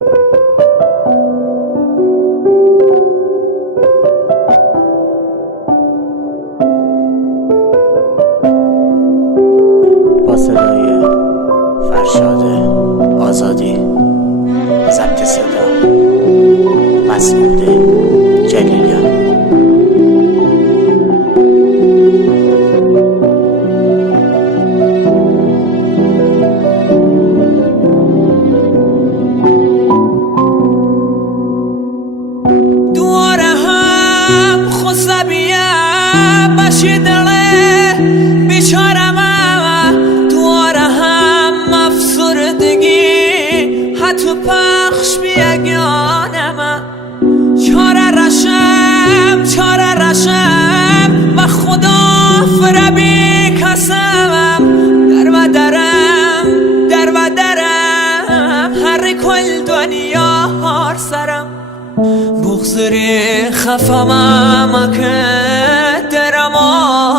با صدای فرشاد آزادی، ضبط صدا مسعود جلیلیان. دواره هم خسبیه بشی دله بیچارم، دواره هم افسردگی حتی پخش بیگانم. چاره رشم و خدا فربی کسمم، در و درم هر کل دنیا هار سرم. بغزری خفمم که درم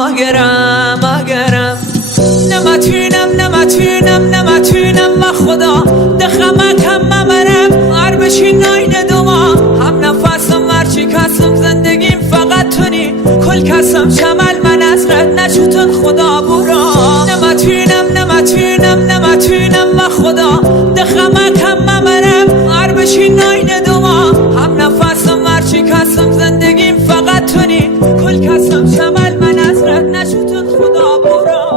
آگرم نمتونم و خدا دخمکم ممرم. هر بشی ناین دوما هم نفسم هرچی کسم زندگیم فقط تونی. کل کسم شمل من ازرد نشوتون خدا برا. نمتونم و خدا دخمکم ممرم. هر بشی ناین دوما هم نفسم هرچی کسم زندگیم فقط تونی. کل کسم شمل من ازرد نشوتون خدا برا.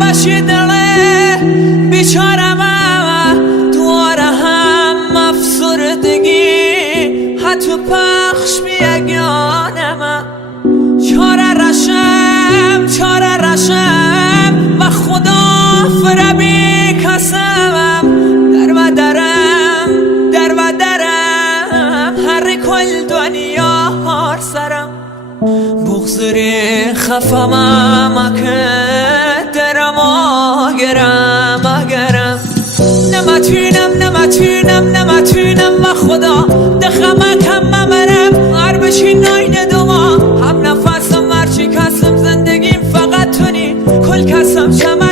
بشی دله بیچارم، دواره هم افسردگی حتی پخش بیگانم. چاره رشم و خدا فربی کسمم، در و درم هر کل دنیا هار سرم. بغزری خفمم که درم آگرم. نمتونم و خدا دخمکم ممرم. هر بشی ناین دوما هم نفسم هرچی کسم زندگیم فقط تونی. کل کسم شمل